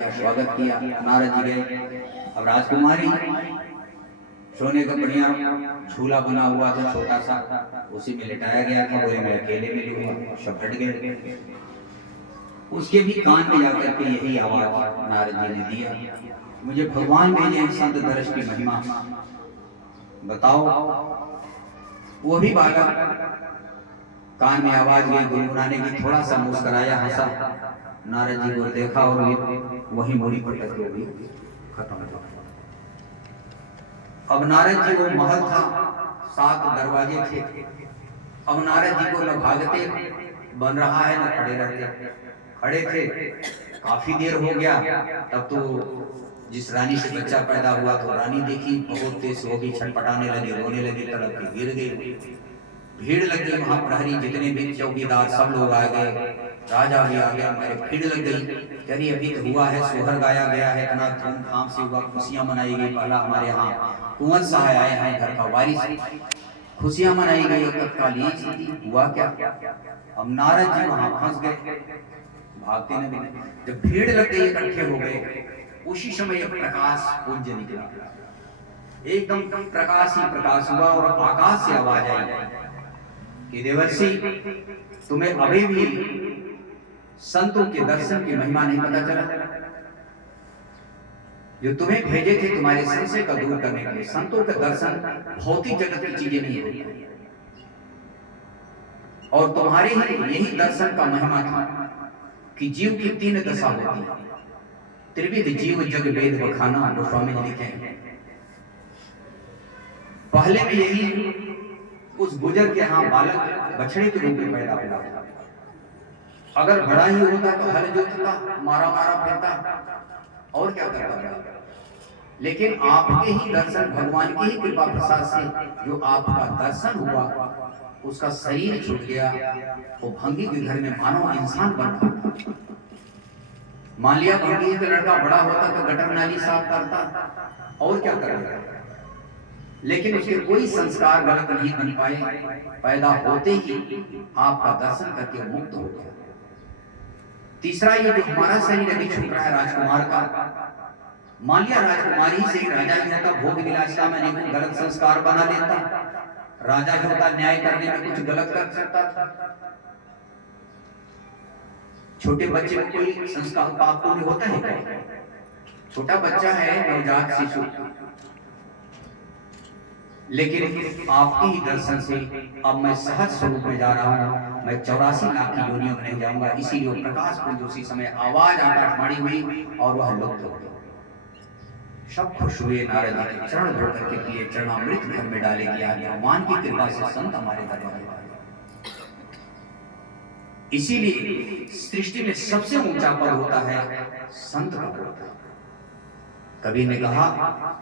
स्वागत किया। नारद जी गए। अब राजकुमारी सोने का बढ़िया झूला बना हुआ था छोटा सा, उसी में लिटाया गया था। बोले मैं अकेले में लूंगा, सब हट गए। उसके भी कान में जाकर के यही आवाज नारद जी ने दिया, मुझे भगवान भेजे हैं संत दर्श की महिमा बताओ। वो भी बालक कान में आवाज गई गुनगुनाने की, थोड़ा सा मुस्कुराया, हंसा। नारद जी को देखा और वही मुड़ी पटक के भी खत्म हो। अब नारद जी वो महल था, 7 दरवाजे थे। अब नारद जी को न भागते बन रहा है न खड़े रहते। खड़े थे, काफी देर हो गया। तब तो जिस रानी से बच्चा पैदा हुआ तो रानी देखी बहुत तेज हो गई, छटपटाने लगी, रोने लगी, तड़प के गिर गई। भीड़ लग गई वहां, प्रहरी जितने भी चौकीदार सब लोग आ गए, राजा भी आ गया, मेरे भीड़ लग गई। कह अभी तो हुआ है, सोहर गाया गया है, इतना धूमधाम से हुआ, खुशियां मनाई गई। पहला हमारे यहाँ कुंवर साहब आए हैं, घर का वारिस, खुशियां मनाई गई। और तत्कालीन हुआ क्या, हम नारद जी वहां फंस गए, भागते नहीं। जब भीड़ लग गई, इकट्ठे हो गए, उसी समय एक प्रकाश पुंज निकला, एकदम प्रकाश ही प्रकाश हुआ। और आकाश से आवाज आई कि देवर्षि, तुम्हें अभी भी संतों के दर्शन की महिमा नहीं पता चला? जो तुम्हें भेजे थे तुम्हारे संशय का दूर करने के लिए। संतों के दर्शन भौतिक जगत की चीजें नहीं होती, और तुम्हारे ही यही दर्शन का महिमा था कि जीव की 3 दशा होती है। त्रिविध जीव जग वेद बखाना, गोस्वामी जी लिखे हैं। पहले भी यही उस गुजर के यहाँ बालक बछड़े के रूप में पैदा हुआ था। अगर बड़ा ही होता तो हल जोतता, मारा मारा फिरता और क्या करता। लेकिन आपके ही दर्शन, भगवान की ही कृपा प्रसाद से जो आपका दर्शन हुआ, उसका शरीर छूट गया, वो भंगी के घर में मानव इंसान बन गया। मान लिया भंगी का लड़का बड़ा होता तो गटर नाली साफ करता और क्या करता, लेकिन उसके कोई संस्कार गलत नहीं बन पाए। पैदा होते ही आपका दर्शन करके मुक्त हो गया। तीसरा, ये जो हमारा शरीर अभी छूट रहा है राजकुमार का, मान लिया राजकुमारी से ही राजा ही होता, भोग विलासिता में नहीं गलत संस्कार बना देता, राजा ही होता, न्याय करने में कुछ गलत कर सकता था। छोटे बच्चे में कोई संस्कार पाप पुण्य होता है क्या? छोटा बच्चा है, नवजात शिशु, लेकिन आपके ही दर्शन से अब मैं सहज स्वरूप में जा रहा हूं। मैं 84 लाख की योनियों में नहीं जाऊंगा। इसीलिए प्रकाश पुंज उसी समय आवाज आकाशवाणी हुई और वह लुप्त हो गया। सब खुश हुए, नारद जी के चरण धो करके पिए, चरणामृत घर में डाले गया। भगवान की कृपा से संत हमारे दरबार में। इसीलिए सृष्टि में सबसे ऊंचा पद होता है संत का पद। कवि ने कहा,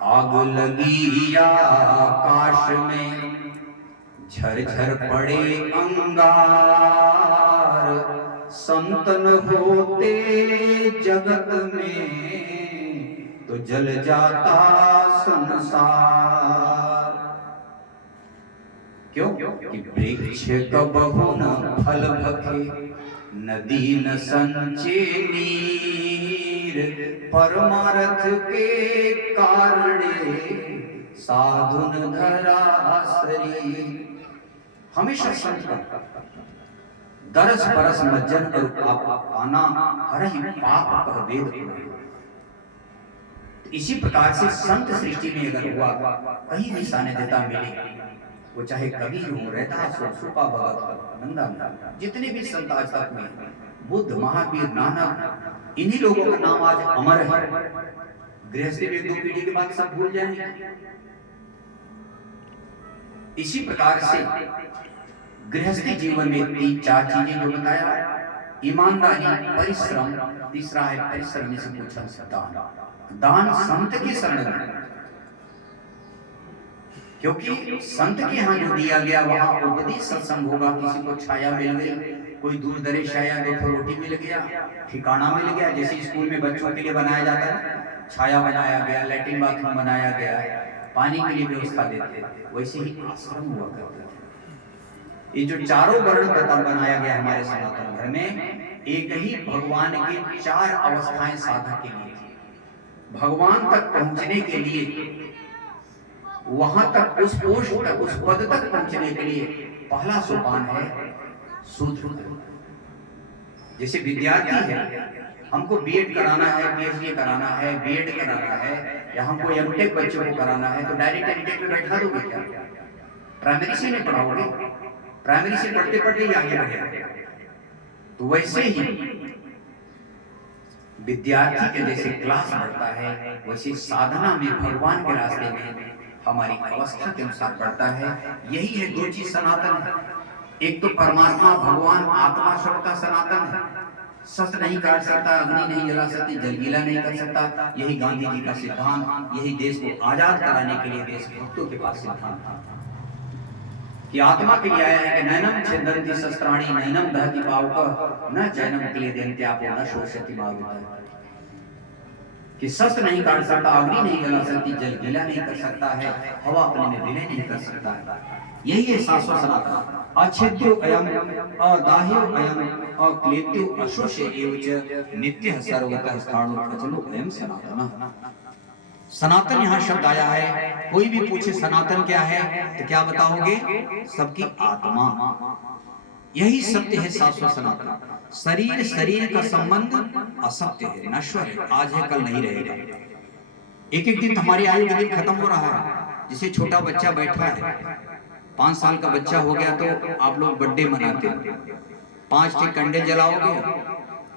आग लगी आकाश में, झरझर पड़े अंगार, संतन होते जगत में तो जल जाता संसार। क्यों? कि वृक्ष कबहु न फल भखे, नदी न संचे नीर, परमार्थ के कारणे साधुन धरा शरीर। हमेशा संत का दरस बरस मज्जन और पाप पाना हर ही पाप कह वेद। इसी प्रकार से संत सृष्टि में अगर हुआ, कहीं भी सानिध्यता मिली, वो चाहे कवि हो, रैदास हो, सुपा भगत, नंदा, जितने भी संत आज तक में, बुद्ध, महावीर, नानक, इन्हीं लोगों का नाम आज अमर है। गृहस्थी में 2 पीढ़ी के बाद सब भूल जाएंगे। इसी प्रकार से गृहस्थी जीवन में 3-4 चीजें जो बताया, ईमानदारी, परिश्रम, तीसरा है परिश्रम से पूछा दान। दान संत की शरण में, क्योंकि संत के यहाँ जो दिया गया वहां उपदेश सत्संग होगा। किसी को छाया मिल गई, कोई दूर दरेश छाया, 2 रोटी मिल गया, ठिकाना मिल गया। जैसे स्कूल में बच्चों के लिए बनाया जाता है, छाया बनाया गया, लैट्रिन बाथरूम बनाया गया, पानी के लिए व्यवस्था देते, वैसे ही आश्रम हुआ करता है। ये जो चारों वर्ण बनाया गया हमारे सनातन धर्म में, एक ही भगवान के 4 अवस्थाएं साधक के लिए थी। भगवान तक पहुंचने के लिए, वहां तक, उस पोस्ट तक, उस पद तक पहुंचने के लिए पहला सोपान है शूद्र। जैसे विद्यार्थी है, हमको बीएड कराना है, पीएचडी कराना है, बीएड कराना है, या हमको एमटेक बच्चों को कराना है, तो डायरेक्ट एमटेक में बैठा दोगे क्या? प्राइमरी से नहीं पढ़ाओगे? प्राइमरी से पढ़ते पढ़ते ही आगे बढ़ेगा। तो वैसे ही विद्यार्थी के जैसे क्लास बढ़ता है, वैसे साधना में, भगवान के रास्ते में हमारी अवस्था के अनुसार बढ़ता है। यही है 2 चीज सनातन है। एक तो परमात्मा भगवान आत्मा सबका सनातन है, शस्त्र नहीं काट सकता, अग्नि नहीं जला सकती, जलगीला नहीं कर सकता। यही गांधी जी का सिद्धांत, यही देश को आजाद कराने के लिए देशभक्तों के पास सिद्धांत था कि आत्मा के लिए आया है कि नैनम छिन्दन्ति शस्त्राणि नैनम दहति पावकः न चैनम क्लेदयन्त्यापो न शोषयति मारुतः। कि शस्त्र नहीं काट सकता, अग्नि नहीं जला सकती, जल गीला नहीं कर सकता है, हवा अपने में विलय नहीं कर सकता है। यही है शाश्वत सनातन। अच्छेद्यो अयम अदाह्यो अयम अक्लेद्यो अशोष्य एवच नित्यः सर्वतः स्थाणु अचलो अयम सनातन। सनातन यहाँ शब्द आया है। कोई भी पूछे सनातन क्या है तो क्या बताओगे? सबकी आत्मा, यही सत्य है शाश्वत सनातन। शरीर शरीर का संबंध असत्य है, नश्वर है, आज है कल नहीं रहेगा। एक एक दिन हमारी आयु का दिन खत्म हो रहा है। जैसे छोटा बच्चा बैठा है, 5 साल का बच्चा हो गया तो आप लोग बर्थडे मनाते हो, 5 टे कैंडल जलाओगे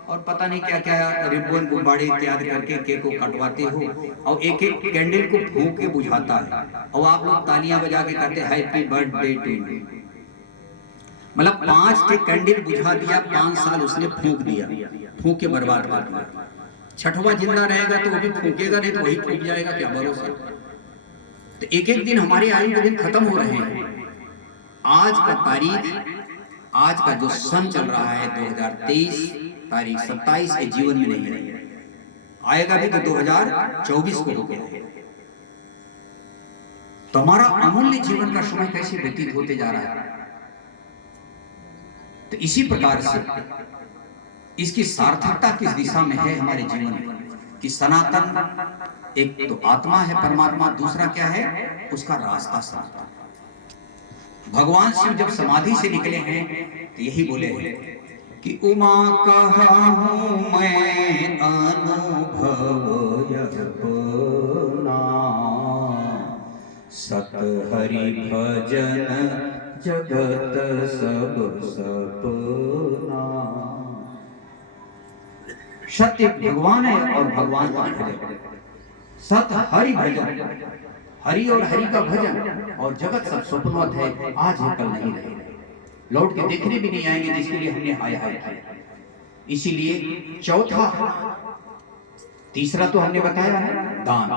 और पता नहीं क्या क्या रिबन गुब्बारे इत्यादि करके केक को कटवाते हो, और एक एक कैंडल को फूंक के बुझाता है, और आप लोग तालियां बजा के कहते हैं हैप्पी बर्थडे टू यू। मतलब 5 टे कैंडल बुझा दिया, 5 साल उसने फूंक दिया, फूंक के बर्बाद कर दिया। छठवां जिंदा रहेगा तो वो भी फूंकेगा, नहीं तो वही फूंक जाएगा, क्या भरोसा। तो एक एक दिन हमारे आयु के दिन खत्म हो रहे हैं। आज का तारीख, आज का जो सन चल रहा है 2023 तारीख 27 के जीवन में नहीं है, आएगा भी तो 2024 को होगा। तो हमारा अमूल्य जीवन का समय कैसे व्यतीत होते जा रहा है। तो इसी प्रकार से इसकी सार्थकता किस दिशा में है हमारे जीवन में कि सनातन एक तो आत्मा है परमात्मा, दूसरा क्या है उसका रास्ता सनातन। भगवान शिव जब समाधि से निकले हैं तो यही बोले हैं कि उमा कहा हूं मैं अनुभव यपना, सत हरि भजन जगत सब सपना। सत्य भगवान है और भगवान का भजन, सत हरि भजन, हरि और हरि का भजन, और जगत सब स्वप्नवत है, आज है कल नहीं रहे, लौट के देखने भी नहीं आएंगे जिसके लिए हमने हाय हाय किया। इसीलिए चौथा, तीसरा तो हमने बताया है दान,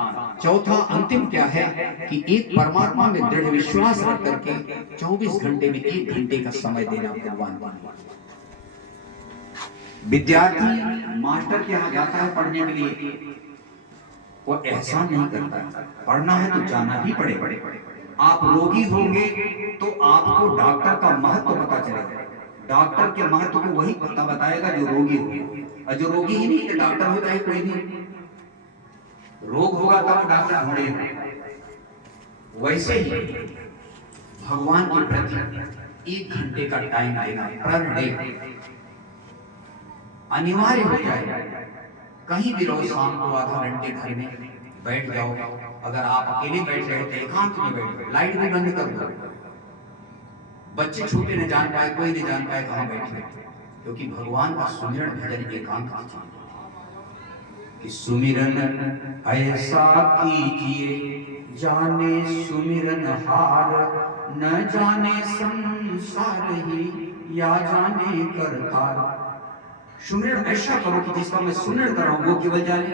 चौथा अंतिम क्या है कि एक परमात्मा में दृढ़ विश्वास रख करके 24 घंटे में 1 घंटे का समय देना भगवान का। विद्यार्थी मास्टर के यहाँ जाता है पढ़ने के लिए, वो एहसान नहीं करता, पढ़ना है तो जाना ही पड़ेगा। आप रोगी होंगे तो आपको डॉक्टर का महत्व पता चलेगा, डॉक्टर के महत्व को वही पता बताएगा जो रोगी हो, और जो रोगी ही नहीं तो डॉक्टर हो जाए कोई नहीं, रोग होगा तब डॉक्टर ढूंढेगा। वैसे ही भगवान के प्रति 1 घंटे का टाइम देना पर डे अनिवार्य हो जाए। कहीं भी रोज शाम को आधा घंटे घर में बैठ जाओ, अगर आप अकेले बैठ रहे हो तो एकांत में बैठो, लाइट भी बंद कर दो, बच्चे छोटे न जान पाए, कोई नहीं जान पाए कहां बैठे, क्योंकि भगवान का सुमिरन भजन एकांत कीजिए कि सुमिरन ऐसा कीजिए जाने सुमिरन हार, न जाने संसार ही या जाने करतार। सुमिरन ऐसा करो कि जिसका मैं सुमिरन कर रहा हूं वो केवल जाने,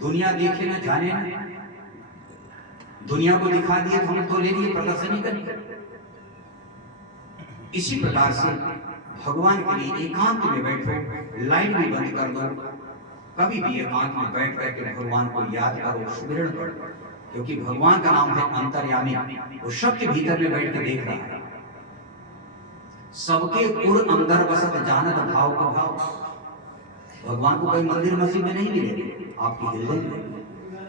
दुनिया देखे ना जाने ना, दुनिया को दिखा दिए तो हम तो ले लिए प्रदर्शनी करेंगे। इसी प्रकार से भगवान के लिए एकांत में बैठो, लाइट भी बंद कर दो, कभी भी एकांत में बैठ करके भगवान को याद करो, सुमिरन करो, क्योंकि भगवान का नाम है अंतर्यामी, वो सबके भीतर में बैठ कर देख रहा है। सबके उर अंदर बसत जानत भाव का भाव, भगवान को कोई मंदिर मस्जिद में नहीं मिलेंगे, आपके हृदय में।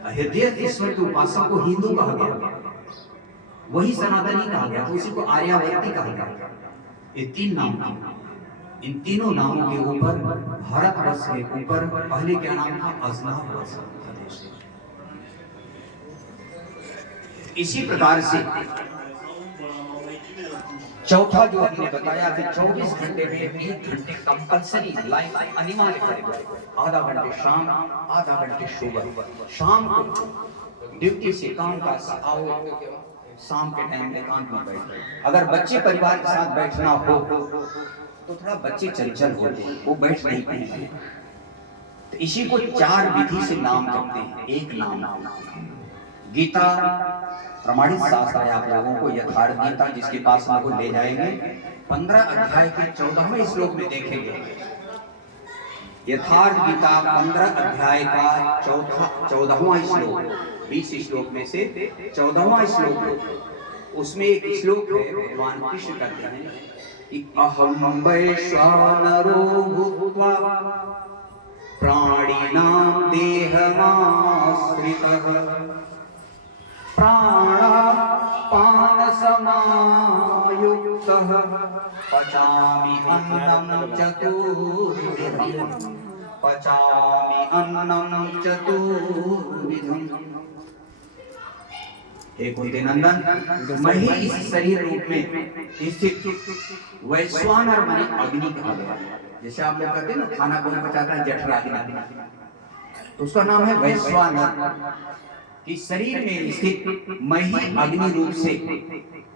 हृदय ईश्वर के उपासक को हिंदू कहा गया, वही सनातनी कहा गया, तो उसी को आर्यावर्ती कहा गया। ये 3 नाम थे। इन तीनों नामों के ऊपर भारतवर्ष के ऊपर पहले क्या नाम था? अजनाभ वर्ष प्रदेश। इसी प्रकार से चौथा जो हमने बताया कि 24 घंटे में 1 घंटे कंपल्सरी लाइफ अनिवार्य करेगा। आधा घंटे शाम, आधा घंटे सुबह। शाम को ड्यूटी से काम का आओ, शाम के टाइम एकांत में बैठो। अगर बच्चे परिवार के साथ बैठना हो तो थोड़ा बच्चे चंचल होते हैं, वो बैठ नहीं पाएंगे, तो इसी को 4 विधि से नाम जपते हैं। एक नाम गीता प्रमाणित शास्त्र है, आप लोगों को यथार्थ गीता जिसके पास हमको ले जाएंगे 15 अध्याय के 14वें श्लोक में देखेंगे। यथार्थ गीता 15 अध्याय का 14वां श्लोक, 20 श्लोक में से 14वां श्लोक, उसमें एक श्लोक है भगवान कृष्ण कहते हैं कि अहं वैश्वानरो भूत्वा प्राणिनां देहमाश्रितः प्राणापान समायुक्तः पचामि अन्नं चतुर्विधं, पचामि अन्नं चतुर्विधं। हे कुंती नंदन, मैं ही इस शरीर रूप में स्थित वैश्वानर माने अग्नि कहा गया। जैसे आप लोग कहते हैं ना खाना कौन पचाता है? जठराग्नि, तो उसका नाम है वैश्वानर। इस शरीर में स्थित मैं ही अग्नि रूप से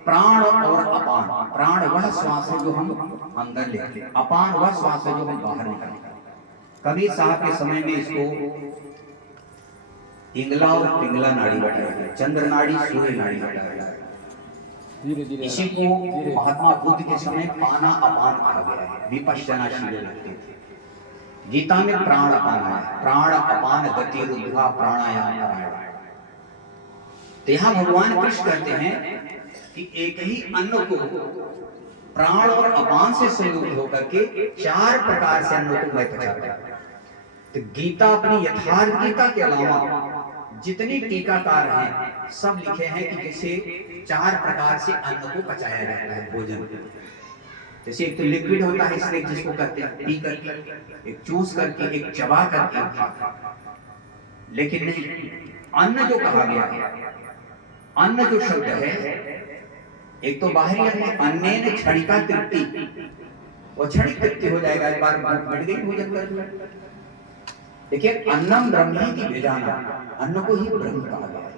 प्राण और अपान, प्राण वह श्वास है जो हम अंदर लेते हैं, अपान वह श्वास है जो हम बाहर निकालते हैं। कबीर साहब के समय में इसको इंगला और पिंगला नाड़ी बताया गया, चंद्र नाड़ी, सूर्य नाड़ी बताया गया। इसी को महात्मा बुद्ध के समय पाना अपान कहा गया है, विपश्यना शिविर लगते थे। गीता में प्राण अपान है, प्राण अपान गति रुद्धा प्राणायाम कराया। तो यहाँ भगवान कृष्ण कहते हैं कि एक ही अन्न को प्राण और अपान से संयुक्त होकर के 4 प्रकार से अन्न को मैं पचाता हूं। तो गीता अपनी यथार्थ गीता के अलावा जितने टीकाकार हैं सब लिखे हैं कि जैसे 4 प्रकार से अन्न को पचाया जाता है भोजन। जैसे एक तो लिक्विड होता है इसलिए जिसको कहते हैं पी करके, एक चूस करके, एक चबा करके। लेकिन नहीं, अन्न जो कहा गया है, अन्न जो शब्द है, एक तो बाहरी अन्न, अन्नेन क्षणिका तृप्ति, वो क्षणिक तृप्ति हो जाएगा, एक बार भूख मिट गई भोजन कर। देखिए अन्नम ब्रह्मी की बेजाना, अन्न को ही ब्रह्म कहा गया है,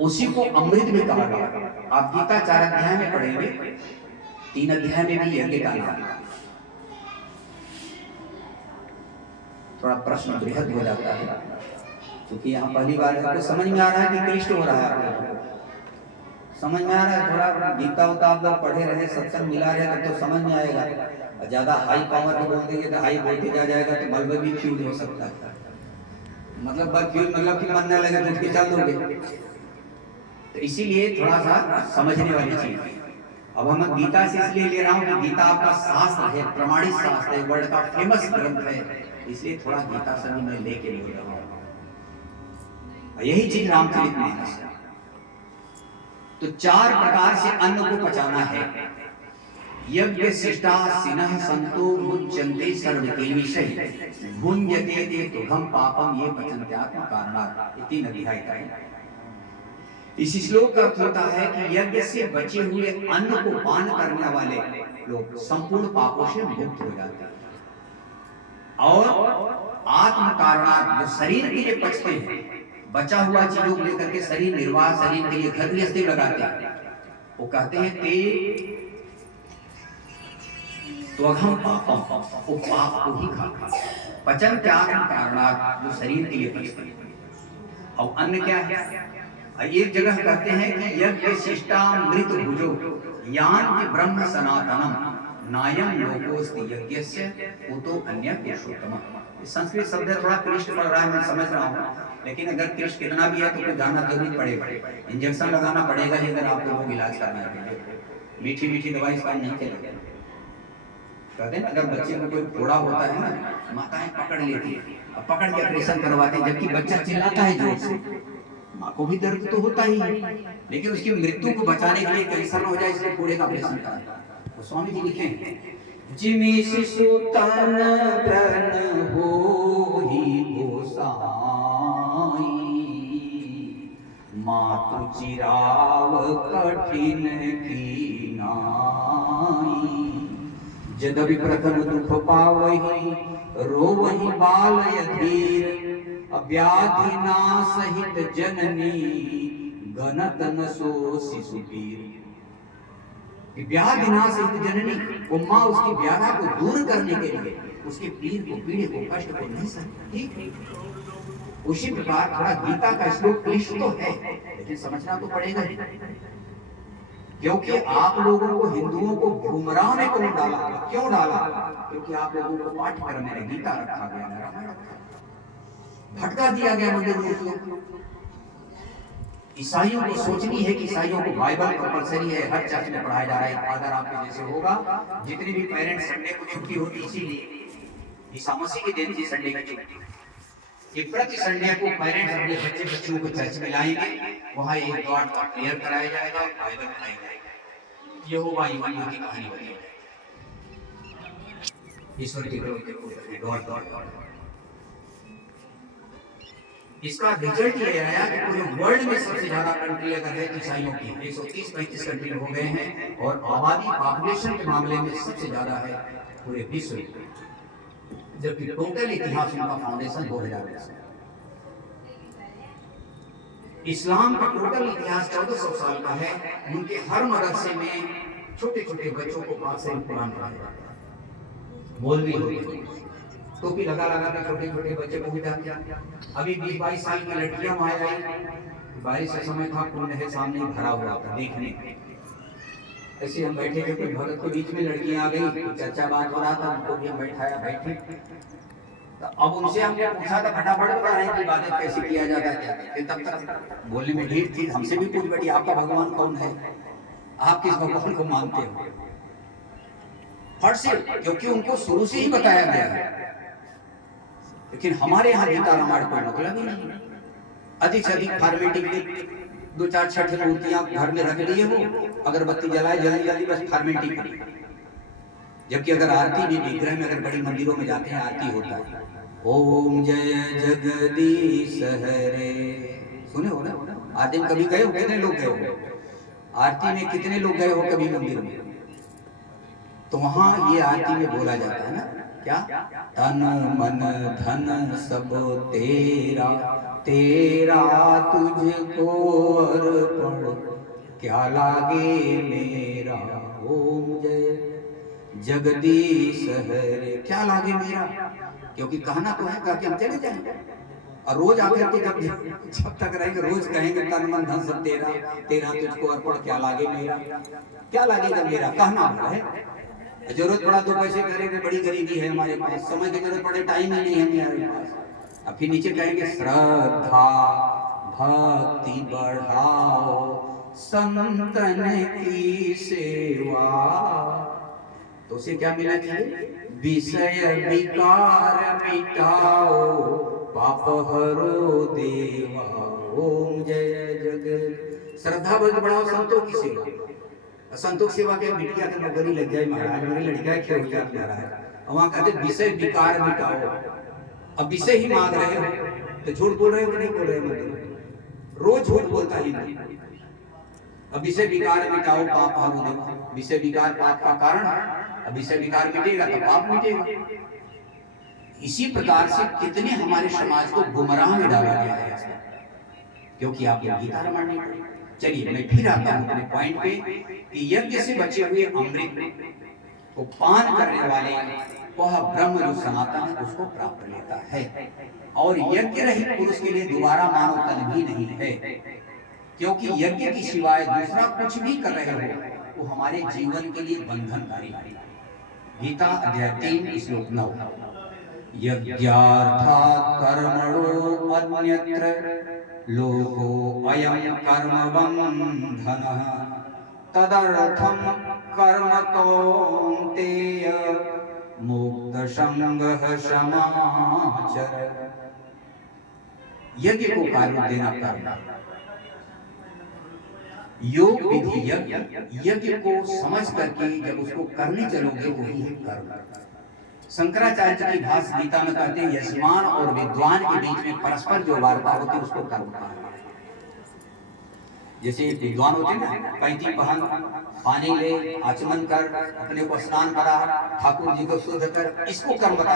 उसी को अमृत भी कहा गया। आप गीता 4 अध्याय में पढ़ेंगे, 3 अध्याय में भी यज्ञ का नाम। थोड़ा प्रश्न बृहद हो जाता है क्योंकि यहाँ पहली बार आपको समझ में आ रहा है कि कृष्ण हो रहा है, समझ में आ रहा है। थोड़ा गीता होता आप लोग पढ़े रहे, सत्संग मिला रहे तो समझ में आएगा। ज्यादा हाई पावर में बोल देंगे तो हाई वोल्टेज आ जाएगा तो बल्ब भी फ्यूज हो सकता है। मतलब बल्ब फ्यूज मतलब कि मन न लगे तो उसके चल दोगे, तो इसीलिए थोड़ा सा समझने वाली चीज। अब हम गीता से इसलिए ले रहा हूँ कि गीता आपका शास्त्र है, प्रमाणित शास्त्र है, वर्ल्ड का फेमस ग्रंथ है, इसलिए थोड़ा गीता से मैं लेके बोल रहा हूँ। यही चीज रामचरितमानस है। तो 4 प्रकार से अन्न को पचाना है। यज्ञ शिष्टा सिनः संतो मुच्यन्ते सर्वकेमिषैः भुञ्जते ते तुभं पापम ये पचन्त्यात्म कारणात्। 3 अध्याय का है। इस श्लोक का अर्थ होता है कि यज्ञ से बचे हुए अन्न को पान करने वाले लोग संपूर्ण पापों से मुक्त हो जाते हैं और आत्म कारणात्, जो शरीर के लिए पचते हैं, बचा हुआ चीजों को लेकर के शरीर निर्वाह, शरीर के लिए घर गृहस्थी लगाते हैं, वो कहते हैं ते त्वघम पापम, वो पाप को ही खाता। पचन त्याग कारणात्, जो शरीर के लिए पचते हैं। और अन्न क्या है? एक जगह कहते हैं कि यज्ञ शिष्टामृत भुजो यान्ति ब्रह्म सनातनम नायम लोकोस्ति यज्ञस्य उतो अन्य पुरुषोत्तमः। संस्कृत शब्द है, थोड़ा कृष्ण पढ़ रहा है, मैं समझ रहा हूँ, लेकिन अगर कृष्ण कितना भी है तो कुछ जानना जरूरी पड़ेगा। इंजेक्शन लगाना पड़ेगा ही अगर आप लोगों को इलाज करना है। मीठी मीठी दवाई इसका नहीं चलेगा। कहते हैं ना, अगर बच्चे को कोई फोड़ा होता है ना, माताएं पकड़ लेती है, अब पकड़ के ऑपरेशन करवाते हैं, जबकि बच्चा चिल्लाता है जोर से, माँ को भी दर्द तो होता ही है, लेकिन उसकी मृत्यु को बचाने के लिए कैंसर हो जाए इसलिए फोड़े का ऑपरेशन कराता है। तो स्वामी जी लिखे, जिमि शिशु तन व्रण होहि गोसाई, मातु चिराव कठिन की नाई, जदवि प्रथम दुख पावहि रोवहि बाल अधीर, व्याधि नासहित जननी गणत न सो शिशु पीर। व्याधि नासहित जननी, वो माँ उसकी व्याधा को दूर करने के लिए उसके पीर को, पीड़े को, कष्ट को नहीं सहती। उसी प्रकार थोड़ा गीता का श्लोक क्लिष्ट तो है, लेकिन समझना तो पड़ेगा ही, क्योंकि आप लोगों को, हिंदुओं को गुमराह में कौन डाला? क्यों डाला? क्योंकि आप लोगों को पाठ्यक्रम में गीता रखा गया, रामायण रखा, भटका दिया गया मंदिर में। ईसाइयों को सोचनी है कि ईसाइयों को बाइबल कंपलसरी है, हर चर्च में पढ़ाया जा रहा है। फादर आपके जैसे होगा, जितने भी पेरेंट्स संडे को छुट्टी होती, इसीलिए ईसा मसीह के दिन थी संडे की छुट्टी, कि प्रति संडे को पेरेंट्स अपने बच्चे बच्चों को चर्च में लाएंगे, वहां एक गॉड का प्रेयर कराया जाएगा, बाइबल पढ़ाई जाएगी, यहोवा यूहन्ना की कहानी बताई जाएगी, ईश्वर की गॉड गॉड। इसका रिजल्ट ये आया कि पूरे वर्ल्ड में सबसे ज्यादा कंट्री अगर है ईसाइयों की, 130-135 कंट्री हो गए हैं, और आबादी पॉपुलेशन के मामले में सबसे ज्यादा है पूरे विश्व में, जबकि टोटल इतिहास उनका फाउंडेशन 2000 में है। इस्लाम का टोटल इतिहास 1400 साल का है। उनके हर मदरसे में छोटे छोटे बच्चों को 5 से कुरान पढ़ाया जाता है, मौलवी होते हैं, टोपी लगा लगा के छोटे छोटे बच्चे को बिठाते हैं। अभी 20-22 साल की लड़कियां वहां आई, बारिश का समय था, कुंड है सामने भरा हुआ था देखने, ऐसे हम बैठे थे, भगत के बीच में लड़कियां आ गई, चर्चा बात हो रहा था, उनको भी हम बैठाया, बैठे, तो अब उनसे हमने पूछा था फटाफट बता रहे हैं कि इबादत कैसे किया जाता है, तब तक बोलने में ढीठ थी। हमसे भी पूछ बैठी, आपका भगवान कौन है, आप किस भगवान को मानते हो, फट से, क्योंकि उनको शुरू से ही बताया गया है। लेकिन हमारे यहाँ गीता रामायण कोई मतलब ही नहीं, अधिक से अधिक फॉर्मेलिटी, 2-4 छठ मूर्तियां घर में रख लिए हो, अगरबत्ती जलाए, जल्दी जल्दी बस फॉर्मेलिटी करी। जबकि अगर आरती भी विग्रह में, अगर बड़ी मंदिरों में जाते हैं आरती होता है, ओम जय जगदीश हरे, सुने हो ना? आरती में कभी गए हो? कितने लोग गए हो आरती में? कितने लोग गए हो कभी मंदिर में? तो वहां ये आरती में बोला जाता है ना, क्या? तन मन धन सब तेरा, तेरा तुझको अर्पण, क्या लागे मेरा, ओम जय जगदीश हरे, क्या लागे मेरा, क्योंकि कहना तो है, कह के हम चले जाएंगे, और रोज आकर के जब तक रहेंगे रोज कहेंगे तन मन धन सब तेरा, तेरा तुझको अर्पण, क्या लागे मेरा, क्या लागेगा मेरा, कहना है। जरूरत पड़ा तो पैसे करेंगे, बड़ी गरीबी है हमारे पास, समय की जरूरत पड़े टाइम ही नहीं है हमारे पास, अब फिर नीचे कहेंगे श्रद्धा भक्ति बढ़ाओ, संतन की सेवा, तो उसे क्या मिला चाहिए? विषय विकार मिटाओ, पाप हरो देवा, ओम जय जगत। श्रद्धा भक्ति बढ़ाओ, संतों की सेवा, संतों की सेवा के बिटिया के नौकरी लग जाए महाराज, मेरी लड़कियां खेल जाती है, वहां कहते विषय विकार मिटाओ। अब विषय ही मांग रहे हो तो झूठ बोल रहे हो कि नहीं बोल रहे हो? रोज झूठ बोलता ही नहीं। अब विषय विकार मिटाओ, पाप हरो देवा, विषय विकार पाप का कारण, अब विषय विकार मिटेगा तो पाप मिटेगा। इसी प्रकार से कितने हमारे समाज को गुमराह में डाला गया है, क्योंकि आप लोग गीता रामायण नहीं पढ़े। चलिए मैं फिर आता हूं अपने पॉइंट पे कि यज्ञ से बचे हुए अमृत को पान करने वाले वह ब्रह्म जो सनातन है उसको प्राप्त लेता है, और यज्ञ रहित पुरुष के लिए दोबारा मानव तन भी नहीं है, क्योंकि यज्ञ की सिवाय दूसरा कुछ भी कर रहे हो वो हमारे जीवन के लिए बंधनकारी है। गीता अध्याय 3 श्लोक 9, यज्ञार्थात् कर्मणो अन्यत्र लोको अयं कर्मबन्धनः, तदर्थं कर्म कौन्तेय मुक्त संगः समाचर। यज्ञ को कार्य देना करना, योग विधि यज्ञ को समझ करके जब उसको करने चलोगे वही है कर्म। शंकराचार्य जी की भाष्य गीता में कहते हैं यजमान और विद्वान के बीच में परस्पर जो वार्ता होती है उसको कर्म कहा। जैसे विद्वान होते हैं ना, पैंती पहन, पानी ले, आचमन कर, अपने को स्नान करा, ठाकुर जी को शुद्ध कर, इसको कर्म बताया।